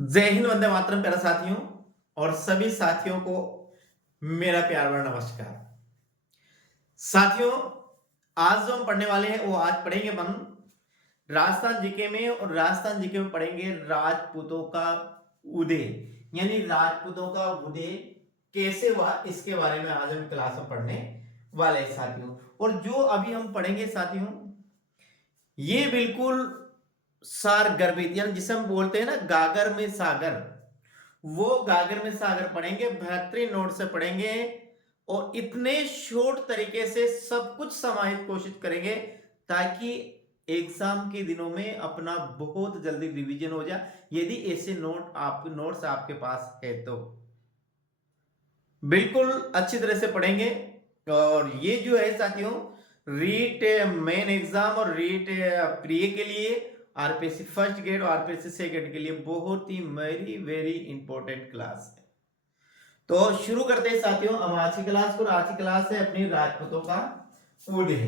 जय हिंद, वंदे मातरम प्यारे साथियों और सभी साथियों को मेरा प्यार भरा नमस्कार। साथियों, आज जो हम पढ़ने वाले हैं वो आज पढ़ेंगे हम राजस्थान जीके में, और राजस्थान जीके में पढ़ेंगे राजपूतों का उदय, यानी राजपूतों का उदय कैसे हुआ, इसके बारे में आज हम क्लास में पढ़ने वाले हैं साथियों। और जो अभी हम पढ़ेंगे साथियों, ये बिल्कुल सार गर्भित, यानी जिसे हम बोलते हैं ना गागर में सागर, वो गागर में सागर पढ़ेंगे, बेहतरीन नोट से पढ़ेंगे और इतने शॉर्ट तरीके से सब कुछ समाहित कोशिश करेंगे ताकि एग्जाम के दिनों में अपना बहुत जल्दी रिवीजन हो जाए, यदि ऐसे नोट्स आपके पास है तो बिल्कुल अच्छी तरह से पढ़ेंगे। और ये जो है साथियों, रीट मेन एग्जाम और रीट प्री के लिए, आरपीएससी फर्स्ट ग्रेड और आरपीएससी सेकंड के लिए बहुत ही वेरी वेरी इंपॉर्टेंट क्लास है। तो शुरू करते हैं साथियों हम आज की क्लास को। आज की क्लास है अपनी राजपूतों का उदय।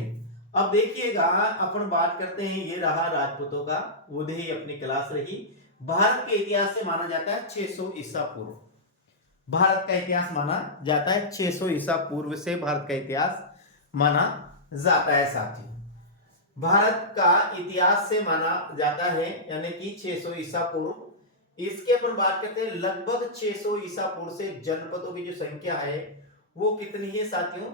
अब देखिएगा, अपन बात करते हैं, ये रहा राजपूतों का उदय, अपनी क्लास रही। भारत के इतिहास से माना जाता है 600 ईसा पूर्व। भारत का इतिहास माना जाता है 600 ईसा पूर्व से भारत का इतिहास माना जाता है साथियों। भारत का इतिहास से माना जाता है यानी कि 600 ईसा पूर्व। इसके अपन बात करते हैं, लगभग 600 ईसा पूर्व से जनपदों की जो संख्या है वो कितनी है साथियों?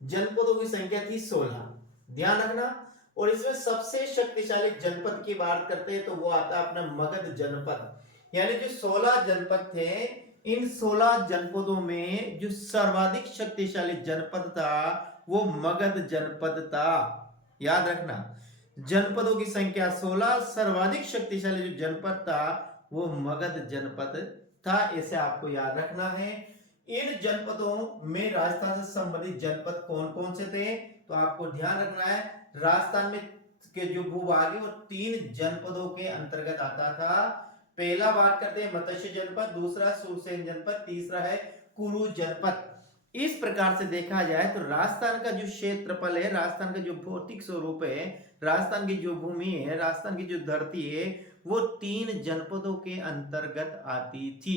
जनपदों की संख्या थी 16, ध्यान रखना। और इसमें सबसे शक्तिशाली जनपद की बात करते हैं तो वो आता है अपना मगध जनपद, यानी जो 16 जनपद थे, इन 16 जनपदों में जो सर्वाधिक शक्तिशाली जनपद था वो मगध जनपद था। याद रखना, जनपदों की संख्या 16, सर्वाधिक शक्तिशाली जो जनपद था वो मगध जनपद था, इसे आपको याद रखना है। इन जनपदों में राजस्थान से संबंधित जनपद कौन कौन से थे तो आपको ध्यान रखना है, राजस्थान में के जो भूभाग है वो 3 जनपदों के अंतर्गत आता था। पहला बात करते हैं मत्स्य जनपद, दूसरा सुरसेन जनपद, तीसरा है कुरु जनपद। इस प्रकार से देखा जाए तो राजस्थान का जो क्षेत्रफल है, राजस्थान का जो भौतिक स्वरूप है, राजस्थान की जो भूमि है, राजस्थान की जो धरती है, वो 3 जनपदों के अंतर्गत आती थी।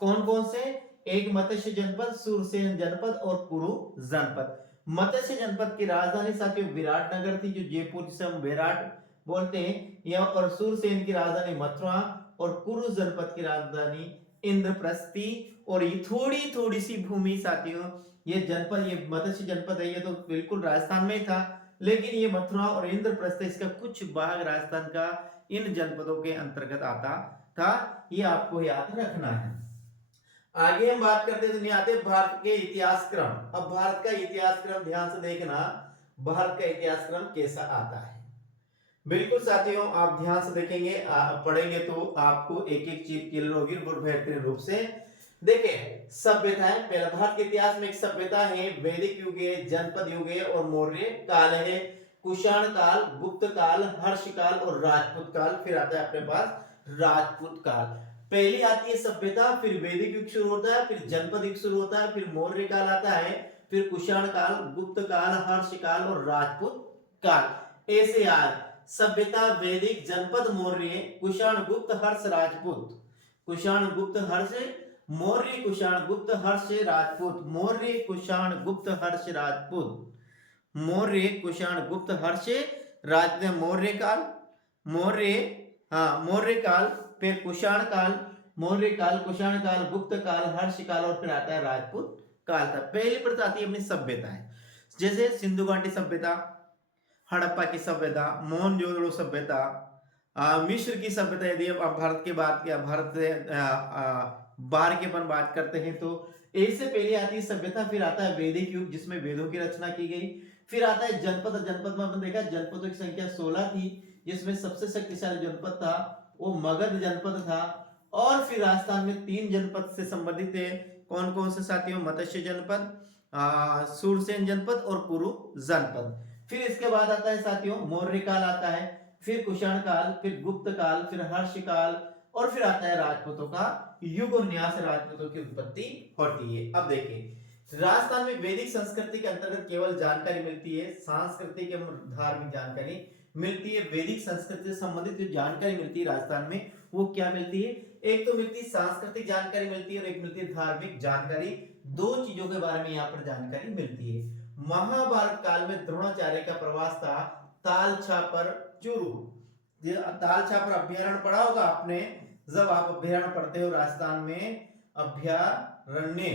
कौन कौन से? एक मत्स्य जनपद, सुरसेन जनपद और कुरु जनपद। मत्स्य जनपद की राजधानी साथियों विराटनगर थी, जो जयपुर जिसे हम विराट बोलते हैं, या और सुरसेन की राजधानी मथुरा और कुरु जनपद की राजधानी इंद्रप्रस्थी। और ये थोड़ी थोड़ी सी भूमि साथियों, ये जनपद, ये मत्स्य जनपद है, ये तो बिल्कुल राजस्थान में ही था, लेकिन ये मथुरा और इंद्रप्रस्थ, इसका कुछ भाग राजस्थान का इन जनपदों के अंतर्गत आता था, ये आपको याद रखना है। आगे हम बात करते हैं आते भारत के इतिहास क्रम। अब भारत का इतिहास क्रम ध्यान से देखना, भारत का इतिहास क्रम कैसा आता है। बिल्कुल साथियों, आप ध्यान से देखेंगे, पढ़ेंगे तो आपको एक एक चीज क्लियर होगी और बेहतरीन रूप से। देखिए, सभ्यताएं, पहला भारत के इतिहास में एक सभ्यता है, वैदिक युग है, जनपद युग है और मौर्य काल है, कुषाण काल, गुप्त काल, हर्ष काल और राजपूत काल। फिर आता है अपने पास राजपूत काल। पहली आती है सभ्यता, फिर वैदिक युग शुरू होता है, फिर जनपद युग शुरू होता है, फिर मौर्य काल आता है, फिर कुषाण काल, गुप्त काल, हर्ष काल और राजपूत काल। ऐसे आज सभ्यता, वैदिक, जनपद, मौर्य, कुषाण, गुप्त, हर्ष, राजपूत। कुषाण, गुप्त, हर्ष, मौर्य, कुषाण, गुप्त, हर्ष, राजपूत। मौर्य, कुषाण, गुप्त, हर्ष, राजपूत। मौर्य, कुषाण, गुप्त, हर्ष, राज मौर्य काल, मौर्य, हाँ मौर्य काल, फिर कुषाण काल, मौर्य काल, कुषाण काल, गुप्त काल, हर्ष काल और फिर आता है राजपूत काल था। पहली प्रथा आती है अपनी सभ्यताएं, जैसे सिंधु घाटी सभ्यता, हड़प्पा की सभ्यता, मोहनजोदड़ो सभ्यता, मिस्र की सभ्यता। यदि आप भारत के बात किया, भारत से बाहर की अपन बात करते हैं तो इससे पहले आती है सभ्यता, फिर आता है वैदिक युग जिसमें वेदों की रचना की गई, फिर आता है जनपद। जनपद में अपन देखा जनपदों की संख्या 16 थी, जिसमें सबसे शक्तिशाली जनपद था वो मगध जनपद था। और फिर राजस्थान में 3 जनपद से संबंधित है, कौन कौन से साथियों? मत्स्य जनपद, सूरसेन जनपद और कुरु जनपद। फिर इसके बाद आता है साथियों मौर्य काल आता है, फिर कुषाण काल, फिर गुप्त काल, फिर हर्ष काल और फिर आता है राजपूतों का युग, और यहाँ से राजपूतों की उत्पत्ति होती है। अब देखिए, राजस्थान में वैदिक संस्कृति के अंतर्गत केवल जानकारी मिलती है, सांस्कृतिक एवं धार्मिक जानकारी मिलती है वैदिक संस्कृति से संबंधित जो जानकारी मिलती है राजस्थान में, वो क्या मिलती है? एक तो मिलती है सांस्कृतिक जानकारी मिलती है और एक मिलती है धार्मिक जानकारी। दो चीजों के बारे में यहाँ पर जानकारी मिलती है। महाभारत काल में द्रोणाचार्य का प्रवास था तालछापर चूरू। तालछापर अभ्यारण्य पढ़ा होगा आपने, जब आप अभ्यारण्य पढ़ते हो राजस्थान में, अभ्यारण्य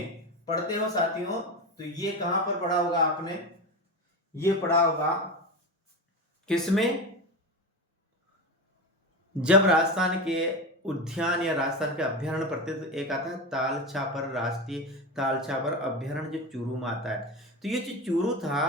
पढ़ते हो साथियों, तो ये कहां पर पढ़ा होगा आपने? ये पढ़ा होगा किसमें? जब राजस्थान के उद्यान या राजस्थान के अभ्यारण्य पढ़ते तो एक आता है तालछापर, राष्ट्रीय तालछापर अभ्यारण्य जो चूरू में आता है। तो ये जो चूरू था,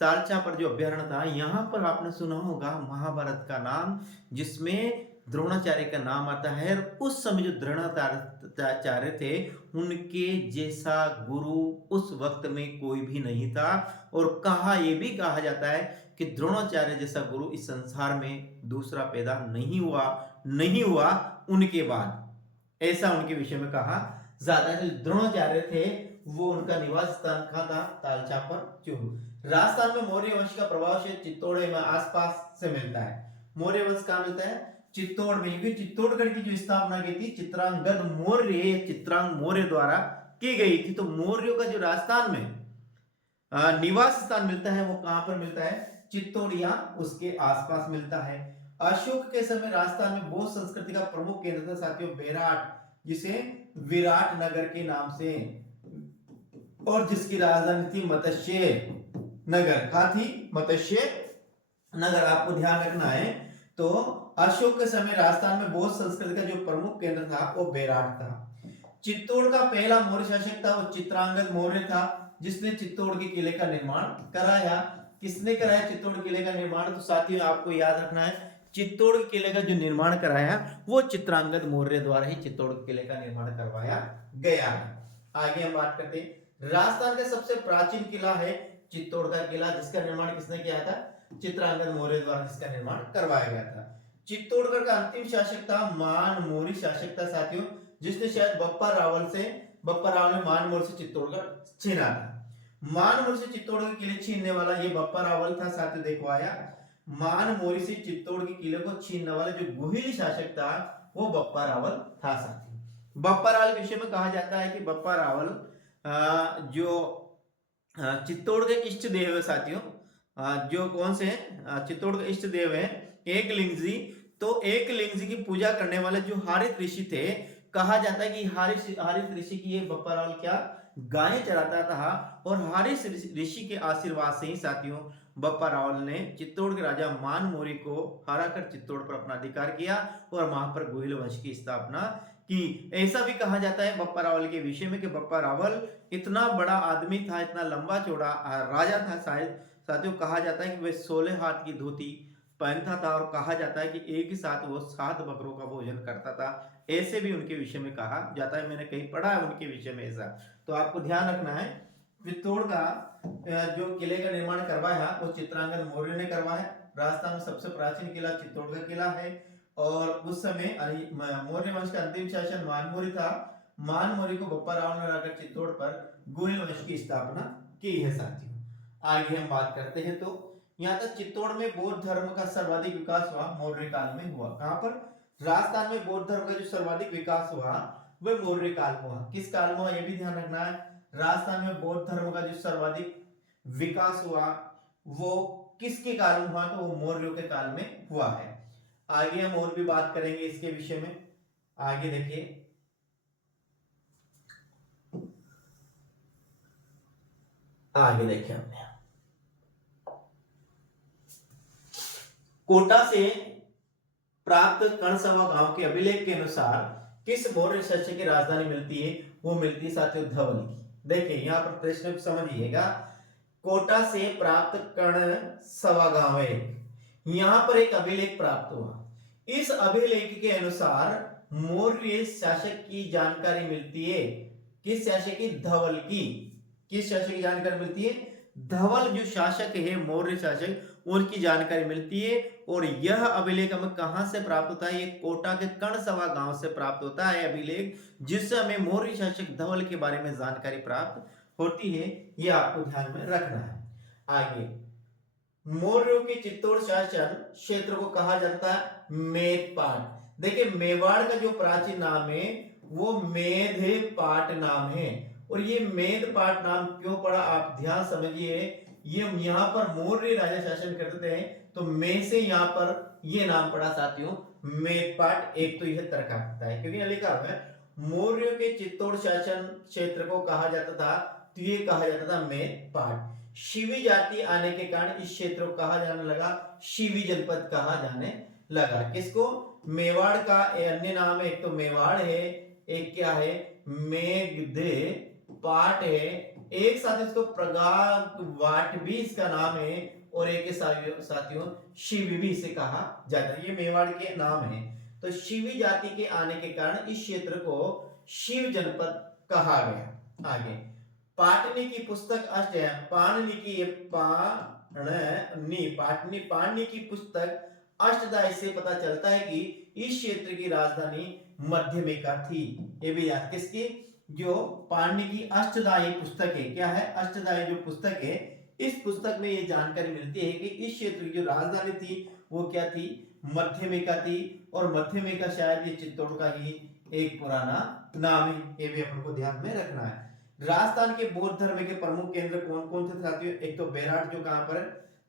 तालछापर जो अभ्यारण्य था, यहाँ पर आपने सुना होगा महाभारत का नाम, जिसमें द्रोणाचार्य का नाम आता है। और उस समय जो द्रोणाचार्य थे, उनके जैसा गुरु उस वक्त में कोई भी नहीं था। और ये भी कहा जाता है कि द्रोणाचार्य जैसा गुरु इस संसार में दूसरा पैदा नहीं हुआ उनके बाद, ऐसा उनके विषय में कहा जाता है। द्रोणाचार्य थे, वो उनका निवास स्थान कहाँ था? तालछापर चूरू। राजस्थान में मौर्य वंश का प्रभाव से चित्तौड़ में आसपास से मिलता है। मौर्य वंश कहाँ मिलता है? चित्तौड़ में, क्योंकि चित्तौड़गढ़ की जो स्थापना की थी चित्रांगद मौर्य द्वारा की गई थी। तो मौर्यों का जो राजस्थान में निवास स्थान मिलता है, वो कहां पर मिलता है? चित्तौड़ या उसके आसपास मिलता है। अशोक के समय राजस्थान में बौद्ध संस्कृति का प्रमुख केंद्र था साथियों बेराट, जिसे विराट नगर के नाम से, और जिसकी राजधानी थी मत्स्य नगर। कहा थी? मत्स्य नगर। आपको ध्यान रखना है। तो अशोक के समय राजस्थान में बौद्ध संस्कृति का जो प्रमुख केंद्र था वो बेराट था। चित्तौड़ का पहला मौर्य शासक था वो चित्रांगद मौर्य था, जिसने चित्तौड़ के किले का निर्माण कराया। किसने कराया चित्तौड़ किले का निर्माण? तो साथियों आपको याद रखना है, चित्तौड़ किले का जो निर्माण कराया वो चित्रांगद मौर्य द्वारा ही चित्तौड़ किले का निर्माण करवाया गया है। आगे हम बात करते हैं, राजस्थान का सबसे प्राचीन किला है चित्तौड़ का किला, जिसका निर्माण किसने किया था? चित्रांगद मौर्य द्वारा जिसका निर्माण करवाया गया था। चित्तौड़गढ़ का अंतिम शासक था मान मौर्य शासक था साथियों, जिसने शायद बप्पा रावल ने मान मौर्य से चित्तौड़गढ़ छीना था। मान मौर्य से चित्तौड़ के किले छीनने वाला ये बप्पा रावल था साथियों। देखो आया, मान मौर्य से चित्तौड़ के किले को छीनने वाला जो गुहिल शासक था वो बप्पा रावल था साथियों। बप्पा रावल के विषय में कहा जाता है कि बप्पा रावल जो चित्तौड़ के इष्ट देव है साथियों, जो कौन से हैं? चित्तौड़ के इष्ट देव है एकलिंग जी। तो एकलिंग जी की पूजा करने वाले जो हारित ऋषि थे, कहा जाता है कि हारित ऋषि की ये बप्पा रावल क्या गायें चराता था, और हारित ऋषि के आशीर्वाद से ही साथियों बप्पा रावल ने चित्तौड़ के राजा मान मौर्य को हराकर चित्तौड़ पर अपना अधिकार किया और वहां पर गोहिल वंश की स्थापना की। ऐसा भी कहा जाता है बप्पा रावल के विषय में कि बप्पा रावल इतना बड़ा आदमी था, इतना लंबा चौड़ा राजा था शायद साथियों। कहा जाता है कि वह 16 हाथ की धोती पहनता था, और कहा जाता है कि एक ही साथ वो 7 बकरों का भोजन करता था। ऐसे भी उनके विषय में कहा जाता है, मैंने कहीं पढ़ा है उनके विषय में ऐसा। तो आपको ध्यान रखना है, चित्तौड़ का जो किले का निर्माण करवाया वो चित्रांगद मौर्य ने करवाया। राजस्थान में सबसे प्राचीन किला चित्तौड़ का किला है, और उस समय मौर्य वंश का अंतिम शासक मान मौर्य था। मान मौर्य को बप्पा रावल ने हराकर चित्तौड़ पर गोहिल वंश की स्थापना की है साथियों। आगे हम बात करते हैं, तो यहाँ तक चित्तौड़ में बौद्ध धर्म का सर्वाधिक विकास हुआ मौर्य काल में हुआ। कहां पर? राजस्थान में बौद्ध धर्म का जो सर्वाधिक विकास हुआ वह मौर्य काल में हुआ। किस काल में हुआ यह भी ध्यान रखना है। राजस्थान में बौद्ध धर्म का जो सर्वाधिक विकास हुआ वो किसके काल में हुआ? तो वो मौर्यों के काल में हुआ है। आगे हम और भी बात करेंगे इसके विषय में। आगे देखिए, हमने कोटा से प्राप्त कर्णसभा गांव के अभिलेख के अनुसार किस मौर्य शासक की राजधानी मिलती है? वो मिलती है साथियों धवल की। देखिए यहाँ पर प्रश्न समझिएगा, कोटा से प्राप्त कर्णसभा गांव है, यहां पर एक अभिलेख प्राप्त हुआ। इस अभिलेख के अनुसार मौर्य शासक की जानकारी मिलती है। किस शासक की? धवल की। किस शासक की जानकारी मिलती है? धवल जो शासक है मौर्य शासक, उनकी जानकारी मिलती है। और यह अभिलेख हमें कहां से प्राप्त होता है? ये कोटा के कर्णसभा गांव से प्राप्त होता है अभिलेख, जिससे हमें मौर्य शासक धवल के बारे में जानकारी प्राप्त होती है। यह आपको ध्यान में रखना है। आगे मौर्यों के चित्तौड़ शासन क्षेत्र को कहा जाता है मेदपाट। देखिए मेवाड़ का जो प्राचीन नाम है वो मेधपाट नाम है। और ये मेदपाट नाम क्यों पड़ा आप ध्यान समझिए। ये यहाँ पर मौर्य राजा शासन करते थे तो मे से यहाँ पर ये नाम पड़ा साथियों मेदपाट। एक तो यह तर्क आता है क्योंकि लिखा हुआ है मौर्यों के चित्तौड़ शासन क्षेत्र को कहा जाता था तो ये कहा जाता था मेदपाट। शिवी जाति आने के कारण इस क्षेत्र को कहा जाने लगा शिवी जनपद कहा जाने लगा। किसको? मेवाड़ का अन्य नाम है, एक तो मेवाड़ है, एक क्या है मेघदे पाट है, एक साथ इसको प्रगाग वाट भी इसका नाम है और एक साथियों शिवी भी इसे कहा जाता है। ये मेवाड़ के नाम है। तो शिवी जाति के आने के कारण इस क्षेत्र को शिव जनपद कहा गया। आगे पाटनी की पुस्तक अष्ट है। पाणनी की पाटनी की पुस्तक अष्टदाई से पता चलता है कि इस क्षेत्र की राजधानी मध्यमिका थी। ये भी याद किसकी? जो पाणनी की अष्टदाई पुस्तक है। क्या है? अष्टदाई जो पुस्तक है इस पुस्तक में ये जानकारी मिलती है कि इस क्षेत्र की जो राजधानी थी वो क्या थी? मध्यमिका थी। और मध्यमिका शायद ये चित्तौड़ का ही एक पुराना नाम है। ये भी अपन को ध्यान में रखना है। राजस्थान के बौद्ध धर्म के प्रमुख केंद्र कौन कौन से साथियों? एक तो बेराट जो कहां पर है?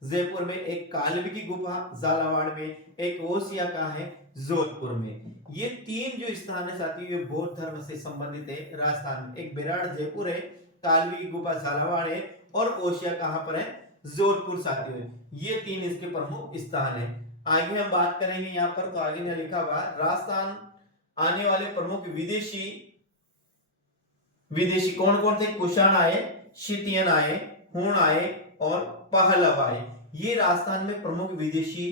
जयपुर में, एक कालवी की गुफा झालावाड़ में, एक ओसिया कहां है? जोधपुर में। ये तीन जो स्थान है साथियों ये बौद्ध धर्म से संबंधित है राजस्थान में। एक बेराट जयपुर है, कालवी की गुफा झालावाड़ है और ओसिया कहां पर है? जोधपुर साथियों। ये तीन इसके प्रमुख स्थान है। आगे हम बात करेंगे यहाँ पर, तो आगे ने लिखा हुआ राजस्थान आने वाले प्रमुख विदेशी कौन कौन थे? कुषाण आए, शितियन आए, हूण आए और पहलव आए। ये राजस्थान में प्रमुख विदेशी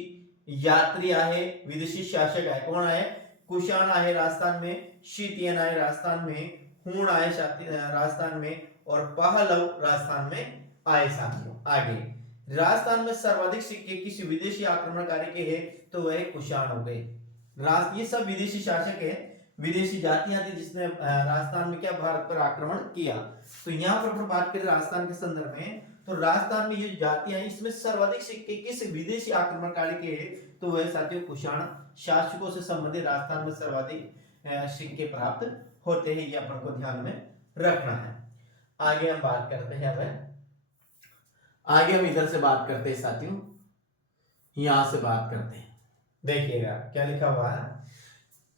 यात्री आए, विदेशी शासक आए। कौन आए? कुषाण आए राजस्थान में, शितियन आए राजस्थान में, हूण आए राजस्थान में और पहलव राजस्थान में आए साथियों। आगे राजस्थान में सर्वाधिक सिक्के किसी विदेशी आक्रमणकारी के हैं तो वह कुषाण हो गए। ये सब विदेशी शासक है, विदेशी जातियां थी जिसने राजस्थान में क्या भारत पर आक्रमण किया। तो यहाँ पर बात करें राजस्थान के संदर्भ में तो राजस्थान में ये जातियां इसमें सर्वाधिक सिक्के किस विदेशी आक्रमणकारी के हैं तो वह साथियों कुषाण शासकों से संबंधित राजस्थान में सर्वाधिक सिक्के प्राप्त होते हैं। ये अपन को ध्यान में रखना है। आगे हम बात करते हैं। अब आगे हम इधर से बात करते हैं साथियों, यहां से बात करते हैं। देखिएगा क्या लिखा हुआ है।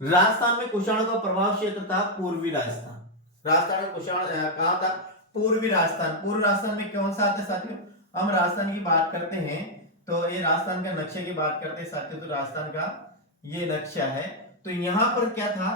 राजस्थान में कुषाणों का प्रभाव क्षेत्र था पूर्वी राजस्थान। राजस्थान में कुषाण कहां था? पूर्वी राजस्थान। पूर्व राजस्थान में कौन सा आता है साथियों? हम राजस्थान की बात करते हैं तो ये राजस्थान का नक्शे की बात करते हैं साथियों। तो राजस्थान का ये नक्शा है। तो यहाँ पर क्या था?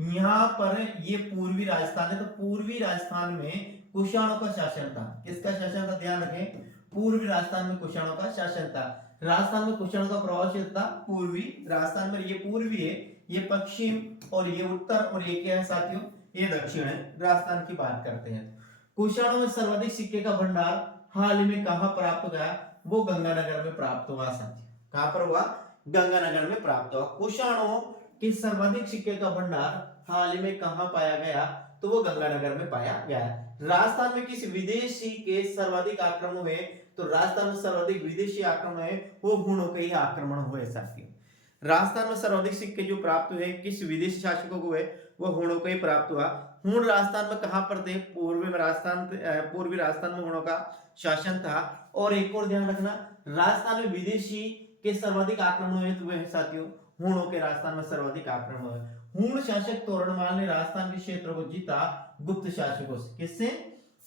यहाँ पर ये पूर्वी राजस्थान है। तो पूर्वी राजस्थान में कुषाणों का शासन था। किसका शासन था? ध्यान रखें, पूर्वी राजस्थान में कुषाणों का शासन था। राजस्थान में कुषाणों का प्रभाव क्षेत्र था पूर्वी राजस्थान में। ये पूर्वी है, ये पश्चिम और ये उत्तर और ये क्या है साथियों? ये दक्षिण है। राजस्थान की बात करते हैं। कुषाणों में सर्वाधिक सिक्के का भंडार हाल ही में कहां प्राप्त गया? वो गंगानगर में प्राप्त हुआ साथियों। कहां पर हुआ? गंगानगर में प्राप्त हुआ। कुषाणों के सर्वाधिक सिक्के का भंडार हाल ही में कहां पाया गया? तो वो गंगानगर में पाया गया। राजस्थान में किस विदेशी के सर्वाधिक आक्रमण हुए? तो राजस्थान में सर्वाधिक विदेशी आक्रमण है वो हूणों के ही आक्रमण हुए साथियों। राजस्थान में सर्वाधिक सिक्के जो प्राप्त हुए किस विदेशी शासकों को हुए? वो हूणों को ही प्राप्त हुआ। हूण राजस्थान में कहां पर थे? पूर्वी राजस्थान में हूणों का शासन था। और एक और ध्यान रखना, राजस्थान में विदेशी के सर्वाधिक आक्रमण हुए तो वह साथियों हूणों के राजस्थान में सर्वाधिक आक्रमण हुए। हूण शासक तोरणमाल ने राजस्थान के क्षेत्र को जीता गुप्त शासकों से। किससे?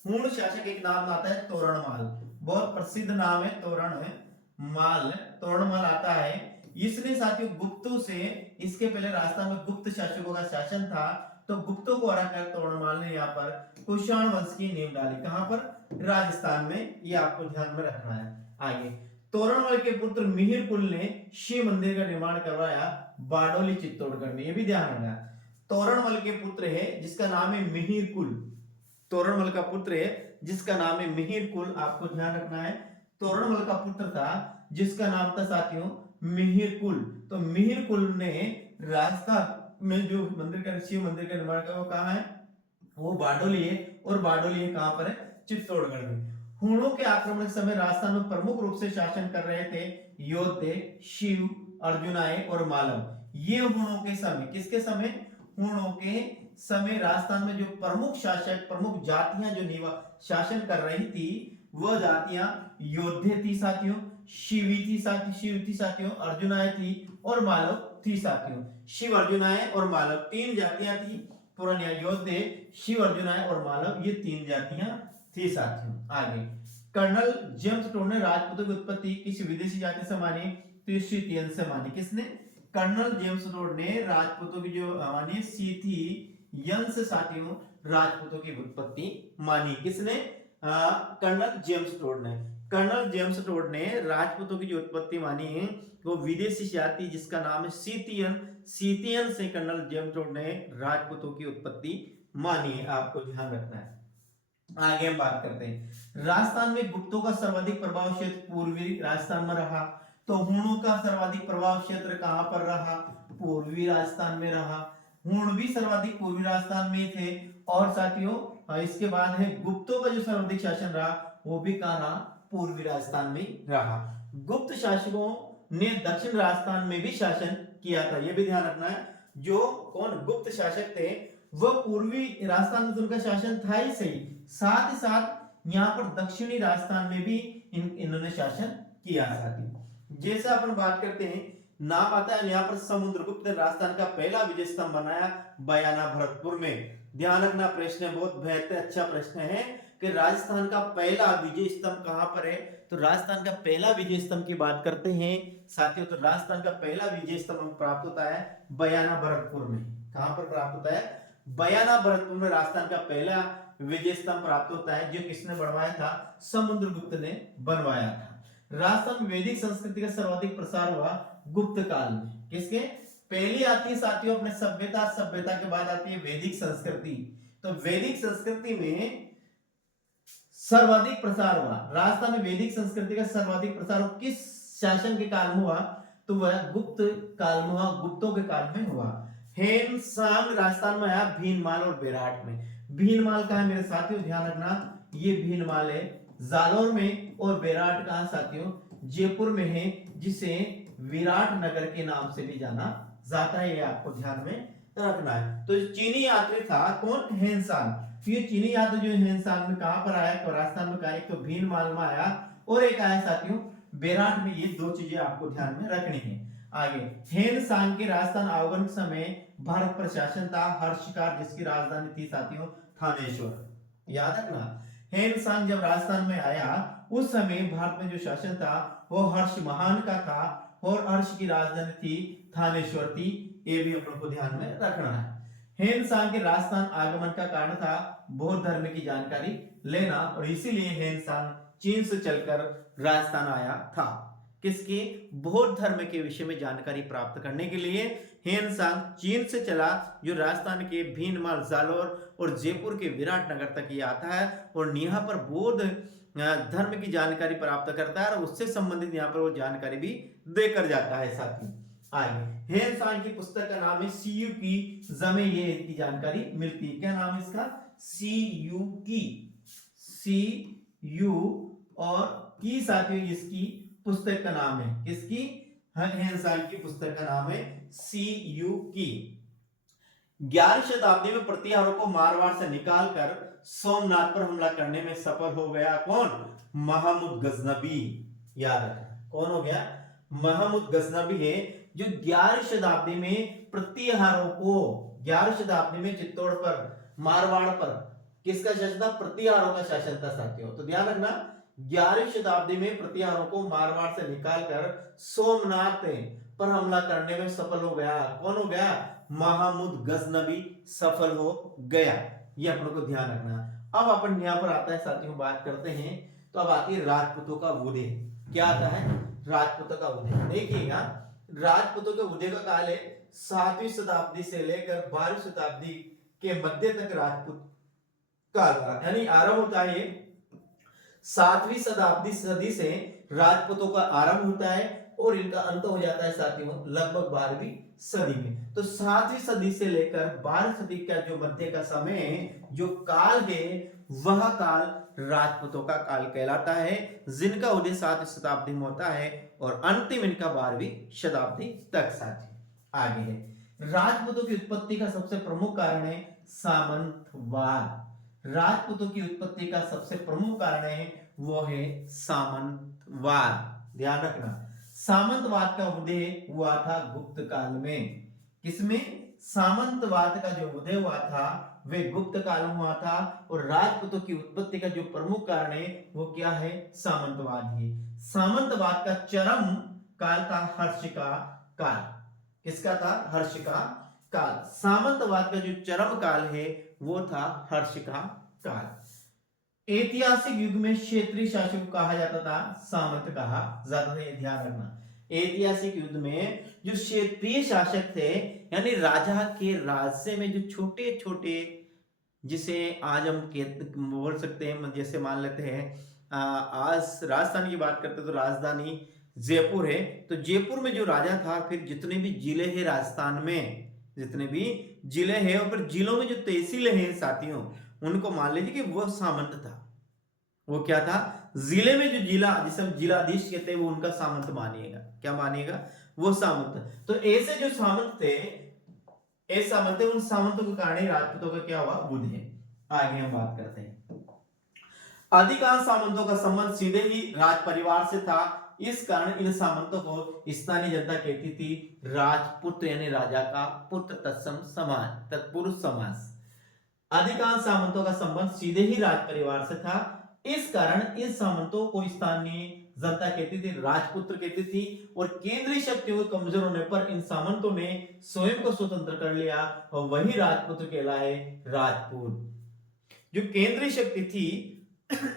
हूण शासक एक नाम आता है तोरणमाल, बहुत प्रसिद्ध नाम है तोरणमाल। तोरणमाल आता है, इसने साथियों गुप्तों से, इसके पहले राजस्थान में गुप्त शासकों का शासन था तो गुप्तों को हराकर तोरणमाल ने यहाँ पर कुषाण वंश की नींव डाली। कहां पर? राजस्थान में। ये आपको ध्यान में रखना है। आगे तोरणमाल के पुत्र मिहिर कुल ने शिव मंदिर का निर्माण करवाया बारडोली चित्तौड़गढ़ में। ये भी ध्यान रखना। तोरणमल के पुत्र है जिसका नाम है मिहिर कुल। तोरणमल का पुत्र है जिसका नाम है मिहिर कुल, आपको ध्यान रखना है। तोरणमल का पुत्र था जिसका नाम था साथियों मिहिर कुल। तो मिहिर कुल ने राजस्थान में जो मंदिर का, शिव मंदिर का निर्माण किया वो कहां है? वो बारडोली है। और बारडोली कहां पर है? चित्तौड़गढ़ में। हुणों के आक्रमण के समय राजस्थान में प्रमुख रूप से शासन कर रहे थे योद्धे शिव, अर्जुनाए और मालव। ये हुणों के समय, किसके समय? हुणों के समय राजस्थान में जो प्रमुख शासक, प्रमुख जातियां जो शासन कर रही थी, वह जातियां योद्धे थी साथियों, शिव थी साथियों, अर्जुनाए थी और मालव थी साथियों। शिव, अर्जुनाए और मालव तीन जातियां थी। पुराने योद्धे, शिव, अर्जुनाए और मालव, ये तीन जातियां थी साथियों। आगे कर्नल जेम्स टोड ने राजपूतों की उत्पत्ति किसी विदेशी जाति से मानी? तो सीथियन से मानी। किसने? कर्नल जेम्स टोड ने राजपूतों की जो मानी सीथियन से साथियों राजपूतों की उत्पत्ति मानी। किसने? कर्नल जेम्स टोड ने। कर्नल जेम्स टोड ने राजपूतों की जो उत्पत्ति मानी है वो विदेशी जाति जिसका नाम है सीथियन, सीथियन से कर्नल जेम्स टोड ने राजपूतों की उत्पत्ति मानी है। आपको ध्यान रखना है। आगे हम बात करते हैं, राजस्थान में गुप्तों का सर्वाधिक प्रभाव क्षेत्र पूर्वी राजस्थान में रहा। तो हुणों का सर्वाधिक प्रभाव क्षेत्र कहां पर रहा? पूर्वी राजस्थान में रहा। हुण भी सर्वाधिक पूर्वी राजस्थान में थे। और साथियों इसके बाद है गुप्तों का जो सर्वाधिक शासन रहा वो भी कहां रहा? पूर्वी राजस्थान में रहा। गुप्त शासकों ने दक्षिण राजस्थान में भी शासन किया था, यह भी ध्यान रखना है। जो कौन गुप्त शासक थे वह पूर्वी राजस्थान में तो उनका शासन था ही सही, साथ ही साथ यहाँ पर दक्षिणी राजस्थान में भी इन्होंने शासन किया। साथी जैसे अपन बात करते हैं, नाम आता है यहाँ पर समुद्रगुप्त ने राजस्थान का पहला विजय स्तंभ बनाया बयाना भरतपुर में। ध्यान रखना, प्रश्न बहुत बेहतर अच्छा प्रश्न है कि राजस्थान का पहला विजय स्तंभ कहां पर है? तो राजस्थान का पहला विजय स्तंभ की बात करते हैं साथियों, तो राजस्थान का पहला विजय स्तंभ प्राप्त होता है बयाना भरतपुर में। कहां पर प्राप्त होता है? बयाना भरतपुर में राजस्थान का पहला विजय स्तंभ प्राप्त होता है, जो किसने बनवाया था? समुद्रगुप्त ने बनवाया था। राजस्थान में वैदिक संस्कृति का सर्वाधिक प्रसार हुआ गुप्त काल में। किसके? पहली आती है साथियों अपने सभ्यता, सभ्यता के बाद आती है वैदिक संस्कृति। तो वैदिक संस्कृति में सर्वाधिक प्रसार हुआ, राजस्थान में वैदिक संस्कृति का सर्वाधिक प्रसार किस शासन के काल में हुआ? तो वह गुप्त काल में हुआ, गुप्तों के काल में हुआ। हेनसांग राजस्थान में आया भीनमाल और बेराट में। भीनमाल कहा है मेरे साथियों? ध्यान रखना, ये भीनमाल है जालोर में, और बेराट कहा साथियों? जयपुर में है, जिसे विराट नगर के नाम से भी जाना जाता है, ये आपको ध्यान में रखना है। तो चीनी यात्री था कौन? हेनसांग। ये चीनी यात्री जो हेनसांग में कहां पर आया? तो राजस्थान में कहा, एक तो भीनमाल में आया और एक आया साथियों बेराट में। ये दो चीजें आपको ध्यान में रखनी है। आगे हेनसांग के राजस्थान आगमन के समय भारत पर शासन था हर्षकार, जिसकी राजधानी थी साथियों थानेश्वर। याद रखना, हेनसांग जब राजस्थान में आया उस समय भारत में जो शासन था वो हर्ष महान का था, और हर्ष की राजधानी थी थानेश्वर थी। ये भी अपन को ध्यान में रखना है। हेनसांग के राजस्थान आगमन का कारण था बौद्ध धर्म की जानकारी लेना, और इसीलिए हेनसांग चीन से चलकर राजस्थान आया था। किसके? बौद्ध धर्म के विषय में जानकारी प्राप्त करने के लिए हेनसांग चीन से चला, जो राजस्थान के भीनमाल, जालोर और जयपुर के विराट नगर तक ये आता है, और यहाँ पर बौद्ध धर्म की जानकारी प्राप्त करता है, और उससे संबंधित यहाँ पर वो जानकारी भी देकर जाता है साथी। आगे हेनसांग की पुस्तक का नाम है सीयू की जमे, ये इसकी जानकारी मिलती है। क्या नाम है इसका? सीयू की, सीयू और की साथियों इसकी पुस्तक का नाम है। किसकी? हेनसांग की पुस्तक का नाम है सीयू की। 11वीं शताब्दी में प्रतिहारों को मारवाड़ से निकालकर सोमनाथ पर हमला करने में सफल हो गया कौन? महमूद गजनबी। याद रखना, कौन हो गया? महमूद गजनबी है, जो 11वीं शताब्दी में प्रतिहारों को, 11वीं शताब्दी में चित्तौड़ पर, मारवाड़ पर किसका शासन था? प्रतिहारों का शासन था साथियों। तो ध्यान रखना, 11वीं शताब्दी में प्रतिहारों को मारवाड़ से निकालकर सोमनाथ पर हमला करने में सफल हो गया। कौन हो गया? महमूद गजनबी सफल हो गया। ये अपन को ध्यान रखना। अब अपन यहाँ पर आता है साथियों, बात करते हैं, तो अब आती है राजपूतों का उदय। क्या आता है? राजपूतों का उदय। देखिएगा, राजपूतों के उदय का काल है 7वीं शताब्दी से लेकर 12वीं शताब्दी के मध्य तक राजपूत काल रहा, यानी आरंभ होता है 7वीं शताब्दी सदी से राजपूतों का आरंभ होता है, और इनका अंत हो जाता है साथियों लगभग 12वीं सदी में। तो 7वीं सदी से लेकर 12वीं सदी का जो मध्य का समय है, जो काल है, वह काल राजपूतों का काल कहलाता है, जिनका उदय 7वीं शताब्दी में होता है और अंतिम इनका 12वीं शताब्दी तक साथी। आगे है, राजपूतों की उत्पत्ति का सबसे प्रमुख कारण है सामंतवाद। राजपूतों की उत्पत्ति का सबसे प्रमुख कारण है वो है सामंतवाद। ध्यान रखना, सामंतवाद का उदय हुआ था गुप्त काल में। किसमें? सामंतवाद का जो उदय हुआ था वे गुप्त काल में हुआ था, और राजपूतों की उत्पत्ति का जो प्रमुख कारण है वो क्या है? सामंतवाद ही। सामंतवाद का चरम काल था हर्ष का काल। किसका था? हर्ष का काल। सामंतवाद का जो चरम काल है वो था हर्ष का काल। ऐतिहासिक युग में क्षेत्रीय शासक को कहा जाता था सामंत कहा जाता था, ये ध्यान रखना। ऐतिहासिक युग में जो क्षेत्रीय शासक थे, यानी राजा के राज्य में जो छोटे छोटे, जिसे आज हम बोल सकते हैं, जैसे मान लेते हैं आज राजस्थान की बात करते हैं तो राजधानी जयपुर है, तो जयपुर में जो राजा था, फिर जितने भी जिले हैं राजस्थान में, जितने भी जिले हैं, और फिर जिलों में जो तहसीलें हैं साथियों, उनको मान लीजिए कि वो सामंत था। वो क्या था? जिले में जो जिला, जिसे हम जिलाधीश कहते हैं, वो उनका सामंत मानिएगा। क्या मानिएगा? वो सामंत। तो ऐसे जो सामंत थे, ऐसे सामंत थे, उन सामंतों के कारण राजपूतों का क्या हुआ? बुध है। आगे हम बात करते हैं। अधिकांश सामंतों का संबंध सीधे ही राज परिवार से था, इस कारण इन सामंतों को स्थानीय जनता कहती थी राजपुत्र, यानी राजा का पुत्र, तत्सम समाज, तत्पुरुष समास। अधिकांश सामंतों का संबंध सीधे ही राज परिवार से था, इस कारण इन सामंतों को स्थानीय जनता कहती थी राजपुत्र कहती थी, और केंद्रीय शक्तियों के कमजोर होने पर इन सामंतों ने स्वयं को स्वतंत्र कर लिया और वही राजपुत्र कहलाए राजपूत। जो केंद्रीय शक्ति थी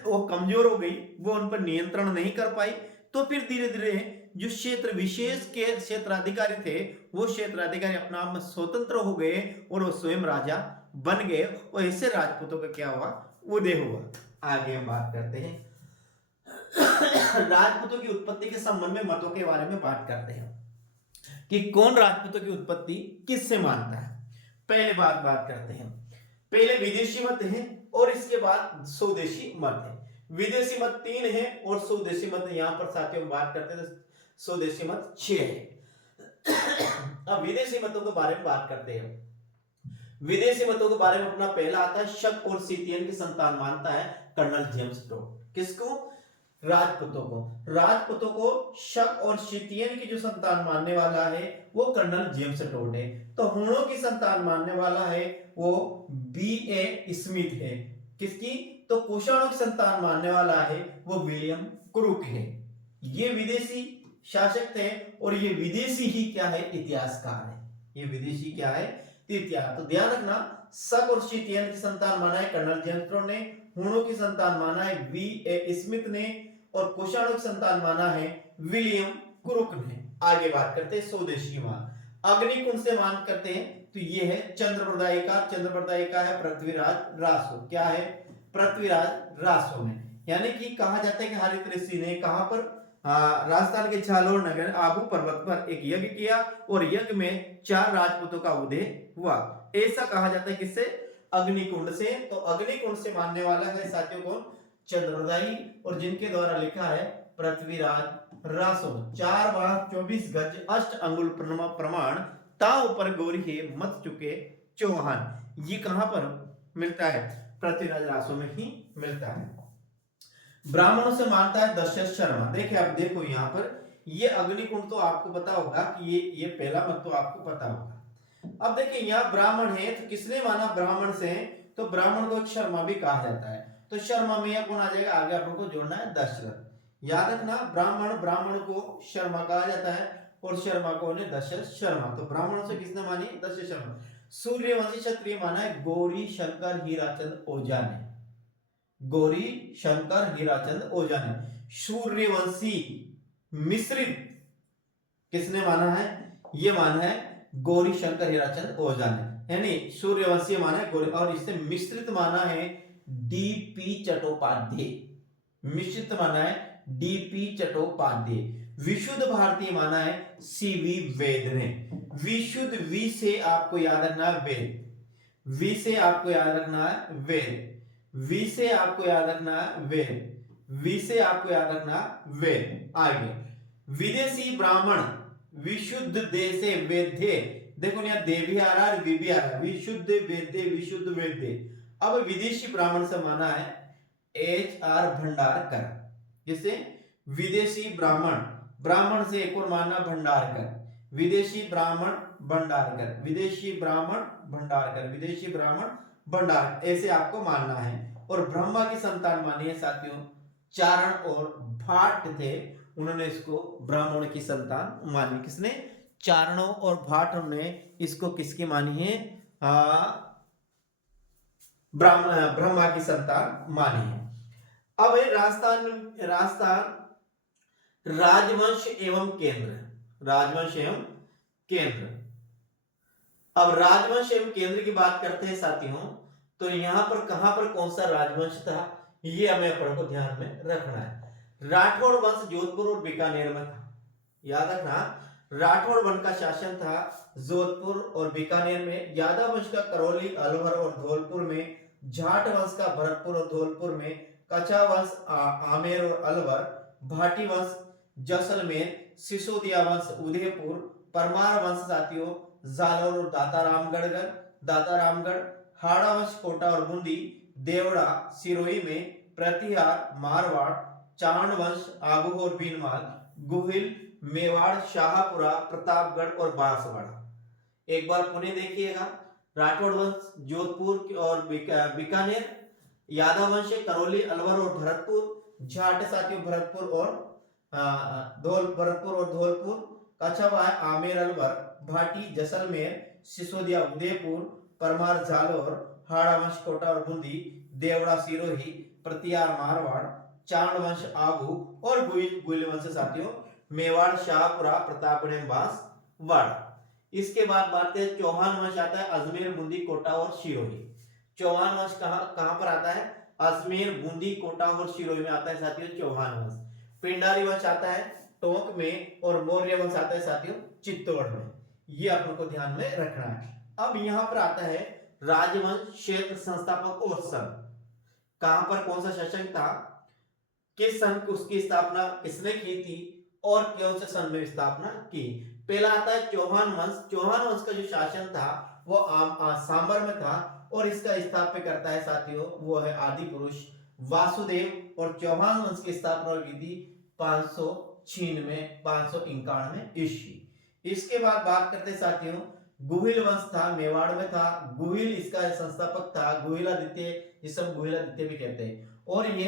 वो कमजोर हो गई, वो उन पर नियंत्रण नहीं कर पाई, तो फिर धीरे धीरे जो क्षेत्र विशेष के क्षेत्राधिकारी थे, वो क्षेत्राधिकारी अपना आप में स्वतंत्र हो गए और वो स्वयं राजा बन गए, और इससे राजपूतों का क्या हुआ? उदय हुआ। आगे हम बात करते हैं राजपूतों की उत्पत्ति के संबंध में मतों के बारे में बात करते हैं कि कौन राजपूतों की उत्पत्ति किससे मानता है। पहले बात करते हैं, पहले विदेशी मत है और इसके बाद स्वदेशी मत है। विदेशी मत 3 है और स्वदेशी मत यहां पर साथियों बात करते हैं, स्वदेशी मत 6 है। अब विदेशी मतों के बारे में बात करते हैं। विदेशी मतों के बारे में अपना पहला आता है, शक और सीतियन की संतान मानता है कर्नल जेम्स टोड। किसको? राजपूतों को। राजपूतों को शक और शीतियन की जो संतान मानने वाला है वो कर्नल जेम्स टोड है। तो हुणों की संतान मानने वाला है वो B.A. स्मिथ है। किसकी? तो कुषाणों की संतान मानने वाला है वो विलियम क्रूक है। ये विदेशी शासक थे और ये विदेशी ही क्या है? इतिहासकार है। ये विदेशी क्या है? इतिहास। तो ध्यान रखना, शक और शीतियन की संतान माना है कर्नल जेम्स टोड ने, हुणों की संतान माना है B.A. स्मिथ ने, और कुषाणों की संतान माना है विलियम क्रूक ने। आगे बात करते हैं स्वदेशी मान। अग्निकुंड से मान करते हैं तो ये है चंद्रप्रदायिका। चंद्रप्रदायिका है पृथ्वीराज रासो। क्या है? पृथ्वीराज रासो में, यानी कि कहा जाता है कि हरित ऋषि ने कहां पर? राजस्थान के झालोर नगर आबू पर्वत पर एक यज्ञ किया और यज्ञ में 4 राजपूतों का उदय हुआ। ऐसा कहा जाता है किससे? अग्निकुंड से। तो अग्निकुंड से मानने वाला है साथियों कौन? चंद्रप्रदायी, और जिनके द्वारा लिखा है पृथ्वीराज रासो। 4 बार 24 गज 8 अंगुल प्रमाण ता ऊपर गौरी है मत चुके चौहान। ये कहां पर मिलता है? पृथ्वीराज रासो में ही मिलता है। ब्राह्मणों से मानता है दशरथ शर्मा। देखिए आप देखो यहाँ पर ये अग्निकुंड तो आपको पता होगा कि ये पहला मत तो आपको पता होगा। अब देखिए यहाँ ब्राह्मण है तो किसने माना ब्राह्मण से? तो ब्राह्मण को शर्मा भी कहा जाता है। तो शर्मा में यह कौन आ जाएगा? आगे अपन को जोड़ना है दशरथ। याद रखना, ब्राह्मण को शर्मा कहा जाता है और शर्मा को ने दशरथ शर्मा। तो ब्राह्मणों से किसने मानी? दशरथ शर्मा। सूर्यवंशी क्षत्रिय माना है गौरी शंकर हीराचंद ओझा ने। गौरी शंकर हीराचंद ओझा ने। सूर्यवंशी मिश्रित किसने माना है? ये माना है गौरी शंकर हीराचंद ओझा ने, यानी सूर्यवंशी माना है गौरी, और इसे मिश्रित माना है D.P. चट्टोपाध्याय। मिश्रित माना है D.P. चट्टोपाध्याय। विशुद्ध भारतीय माना है C.V. वेद ने। विशुद्ध वी से आपको याद रखना है वेद, वी से आपको याद रखना है वेद। वी से आपको याद रखना वेद, वी से आपको याद रखना वेद। आगे विदेशी ब्राह्मण विशुद्ध देशे वेद्य, देखो यहाँ दे भी आ रहा है वी भी आ रहा है, विशुद्ध वेद्य विशुद्ध वेद्य। अब विदेशी ब्राह्मण से माना है एच आर भंडारकर, जिसे विदेशी ब्राह्मण, ब्राह्मण से एक और माना भंडारकर, विदेशी ब्राह्मण भंडारकर, विदेशी ब्राह्मण भंडारकर, विदेशी ब्राह्मण भंडार, ऐसे आपको मानना है। और ब्रह्मा की संतान मानी है साथियों चारण और भाट थे, उन्होंने इसको ब्राह्मण की संतान मानी। किसने? चारणों और भाटों ने इसको किसकी मानी है? ब्रह्मा की संतान मानी है। अब राजस्थान, राजस्थान राजवंश एवं केंद्र, राजवंश एवं केंद्र। अब राजवंश एवं केंद्र की बात करते हैं साथियों, तो यहां पर कहां पर कौन सा राजवंश था ये हमें अपन को ध्यान में रखना है। राठौड़ वंश जोधपुर और बीकानेर में था, याद रखना। राठौड़ वंश का शासन था जोधपुर और बीकानेर में, यादव वंश का करौली, अलवर और धौलपुर में, जाट वंश का भरतपुर और धौलपुर में, कछा वंश आमेर और अलवर, भाटी वंश जैसलमेर, सिसोदिया वंश उदयपुर, परमार वंश साथियों जालौर और दातारामगढ़, हाड़ा वंश कोटा और बूंदी, देवड़ा सिरोही में, प्रतिहार मारवाड़, चांड वंश आबू और बीनमाल, गुहिल मेवाड़, शाहपुरा, प्रतापगढ़ और बांसवाड़ा। एक बार पुनः देखिएगा, राठौड़ वंश जोधपुर और बीकानेर, यादव वंश करौली, अलवर और भरतपुर, जाट साथियों भरतपुर और धौलपुर, कछवा आमेर अलवर, भाटी जैसलमेर, सिसोदिया उदयपुर, परमार जालौर, हाड़ा वंश कोटा और बूंदी, देवड़ा सिरोही, प्रतिहार मारवाड़, चांड वंश आबू और गुइल वंश साथियों मेवाड़, शाहपुरा, प्रतापगढ़, बांसवाड़ा। इसके बाद बात है चौहान वंश आता है अजमेर, बूंदी, कोटा और सिरोही। चौहान वंश कहां पर आता है? अजमेर, बूंदी, कोटा और सिरोही में आता है साथियों चौहान वंश। पिंडारी वंश आता है टोंक में और मौर्य वंश आता है साथियों चित्तौड़ में, ये अपन को ध्यान में रखना है। अब यहां पर आता है राजवंश, क्षेत्र, संस्थापक और सन। कहां पर कौन सा शासक था, किस सन उसकी स्थापना किसने की थी और कौन से सन में स्थापना की? पहला आता है चौहान वंश। चौहान वंश का जो शासन था वो सांबर में था और इसका स्थापना करता है साथियों वो है आदि पुरुष वासुदेव, और चौहान वंश की स्थापना हुई थी 591 ईस्वी। इसके बाद बात करते हैं साथियों गुहिल वंश था, मेवाड़ में था। गुहिल इसका संस्थापक था गुहिलादित्य, जिसे हम गुहिलादित्य भी कहते हैं, और ये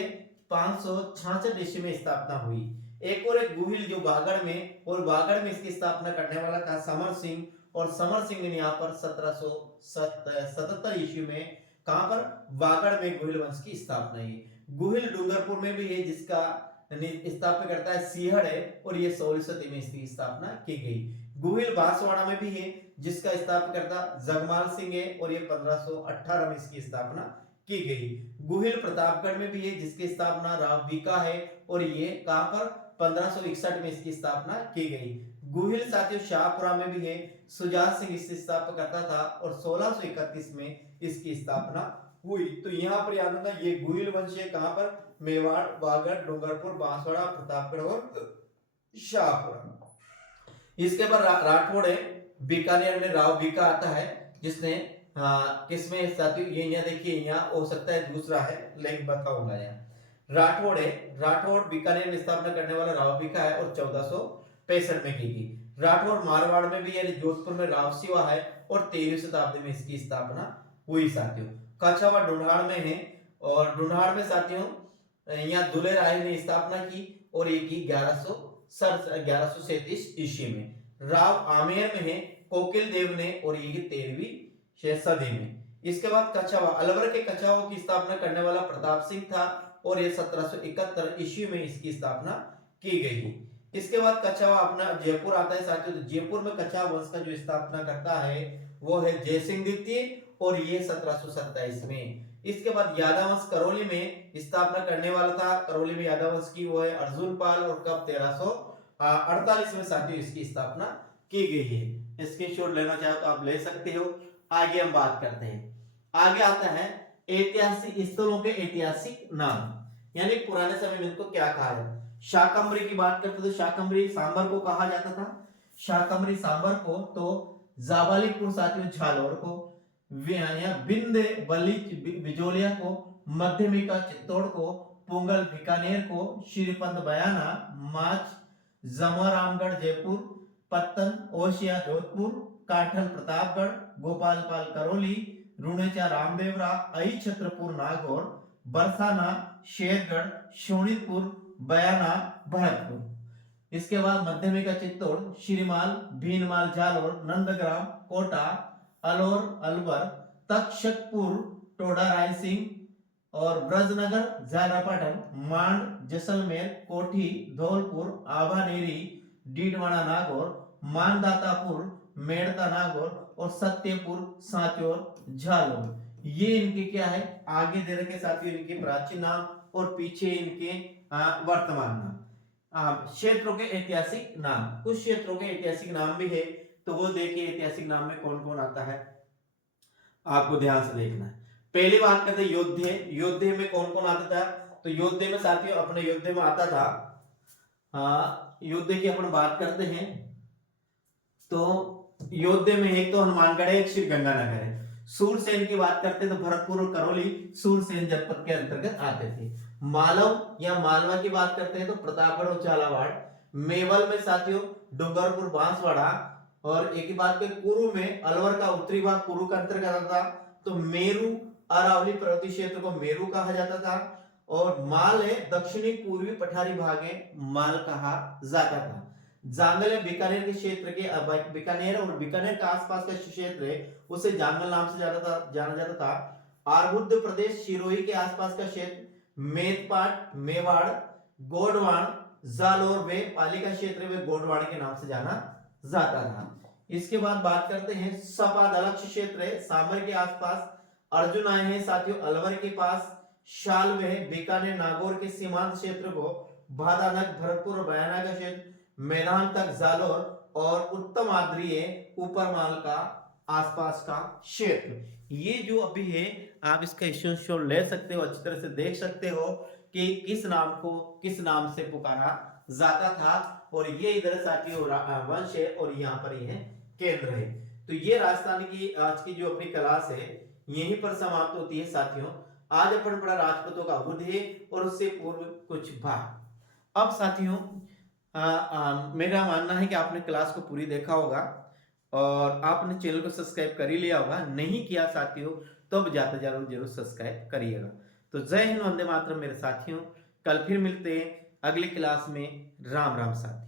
566 ईस्वी में स्थापना हुई। एक और एक गुहिल जो बागड़ में, और बागड़ में इसकी स्थापना करने वाला था समर सिंह, और समर सिंह ने यहाँ पर 1777 ईस्वी में कहां पर बागड़ में गुहिल वंश की स्थापना हुई। गुहिल डूंगरपुर में भी है जिसका स्थापना करता है सिंहड़ है, और ये 1603 में इसकी स्थापना की गई। गुहिल बांसवाड़ा में भी है जिसका स्थापना करता जगमाल सिंह है, और ये 1518 में इसकी स्थापना की गई। गुहिल प्रतापगढ़ में भी है जिसकी स्थापना राव बीका है, और ये कहां पर 1561 में इसकी स्थापना की गई। गुहिल साथियों शाहपुरा में भी है, सुजात सिंह इसकी स्थापना करता था, और 1631 में इसकी स्थापना हुई। तो यहाँ पर याद रखना ये गुहिल वंश है कहां पर, मेवाड़, बागड़, डूंगरपुर, बांसवाड़ा, प्रतापगढ़ और शाहपुरा। इसके बाद राठौड़ है, बीकानेर में राव बीका आता है जिसने किसमें साथियों ये यहाँ देखिए, यहाँ हो सकता है दूसरा है लेकिन बताऊंगा यहाँ। राठौड़ है, राठौड़ बीकानेर में स्थापना करने वाला राव बीका है और 1465 में की गई। राठौड़ मारवाड़ में भी यानी जोधपुर में राव सिवा है और 13वीं शताब्दी में इसकी स्थापना हुई साथियों। कछावा ढूंढाड़ में है, और ढूंढाड़ में साथियों यहाँ दुले राय ने स्थापना की और ये की 1137 ईस्वी में। राव आमेर में है कोकिल देव ने, और ये 13वीं सदी में। इसके बाद कछावा, अलवर के कछावा की स्थापना करने वाला प्रताप सिंह था, और ये 1771 ईस्वी में इसकी स्थापना की गई। इसके बाद कछावा अपना जयपुर आता है साथियों। तो जयपुर में कछावा वंश का जो स्थापना करता है वो है जयसिंह द्वितीय, और ये 1727 में। इसके बाद यादव वंश करौली में स्थापना करने वाला था, करौली में यादव वंश की वो है अर्जुन पाल, और कब 1348 में साथियों इसकी स्थापना की गई है। स्क्रीनशॉट लेना चाहो तो आप ले सकते हो। आगे हम बात करते हैं, आगे आता है ऐतिहासिक स्थलों के ऐतिहासिक नाम, यानी पुराने समय में इनको क्या कहा जाता। शाकंभरी की बात करते तो शाकंभरी सांबर को कहा जाता था, शाकंभरी सांबर को, तो जाबालिकपुर साथियों झालोर को, बिंदे बली बिजोलिया को, मध्यमिका चित्तौड़ को, पोंगल बीकानेर को, श्रीपंत बयाना, माच जमरामगढ़ जयपुर, पत्तन ओशिया जोधपुर, काठल प्रतापगढ़, गोपालपाल करौली, रुणेचा रामदेवरा, अई छत्रपुर नागौर, बरसाना शेरगढ़, शोणितपुर, बयाना भरतपुर। इसके बाद मध्यमिका चित्तौड़, श्रीमाल, भीनमाल जालोर, नंदग्राम, कोटा, अलोर अलवर, तक्षकपुर, टोडा रायसिंह और ब्रजनगर, झालापाटन, मांड, जैसलमेर, कोठी, धौलपुर, आभानेरी, डीडवाना नागौर, मानदातापुर, मेड़ता नागौर और सत्यपुर, सांचौर, झालोर। ये इनके क्या है, आगे दे रखे साथियों इनके प्राचीन नाम और पीछे इनके वर्तमान नाम। क्षेत्रों के ऐतिहासिक नाम, कुछ क्षेत्रों के ऐतिहासिक नाम भी है, तो वो देखिए ऐतिहासिक नाम में कौन कौन आता है, आपको ध्यान से देखना है। पहली बात करते हैं योद्धे। योद्धे में कौन कौन आता था, तो योद्धे में साथियों अपने योद्धे में आता था, योद्धे की अपन बात करते हैं तो योद्धे में एक तो हनुमानगढ़ है, एक श्री गंगानगर है। सूरसेन की बात करते हैं तो भरतपुर और करौली सूरसेन जनपद के अंतर्गत आते थे। मालव या मालवा की बात करते हैं तो प्रतापगढ़ और झालावाड़। मेवल में साथियों डूंगरपुर बांसवाड़ा, और एक ही बात के कुरु में अलवर का उत्तरी भाग कुरु का अंतर्गत आता था, तो मेरू अरावली पर्वतीय क्षेत्र को मेरू कहा जाता था, और माल है दक्षिणी पूर्वी पठारी भाग है माल कहा जाता था। जांगल है बीकानेर के क्षेत्र के, बीकानेर और बीकानेर के आसपास का क्षेत्र है उसे जांगल नाम से जाना जाता था। आरबुद्ध प्रदेश सिरोही के आसपास का क्षेत्र, मेदपाट, मेवाड़, गोडवाण, जालोर वे पालिका क्षेत्र में गोडवाण के नाम से जाना जाता था। इसके बाद बात करते हैं सपा दलक्ष क्षेत्र है सामर के आसपास, अर्जुन आए हैं साथियों अलवर के पास, शालवे बीकानेर नागौर के सीमांत क्षेत्र को, भादानक भरतपुर और बयाना का क्षेत्र, मैदान तक जालोर और उत्तम आद्रीय ऊपर माल का आसपास का क्षेत्र। ये जो अभी है आप इसका स्क्रीनशॉट ले सकते हो, अच्छी तरह से देख सकते हो कि किस नाम को किस नाम से पुकारा जाता था, और ये इधर साथियों वंश है और यहाँ पर ये केंद्र है। तो ये राजस्थान की आज की जो अपनी क्लास है यहीं पर समाप्त होती है साथियों। आज अपन पढ़ा राजपूतों का उदय और उससे पूर्व कुछ भाग। अब साथियों मेरा मानना है कि आपने क्लास को पूरी देखा होगा और आपने चैनल को सब्सक्राइब कर ही लिया होगा, नहीं किया साथियों तो अब जाते जरूर सब्सक्राइब करिएगा। तो जय हिंद, वंदे मातरम मेरे साथियों, कल फिर मिलते हैं अगली क्लास में। राम राम साथियों।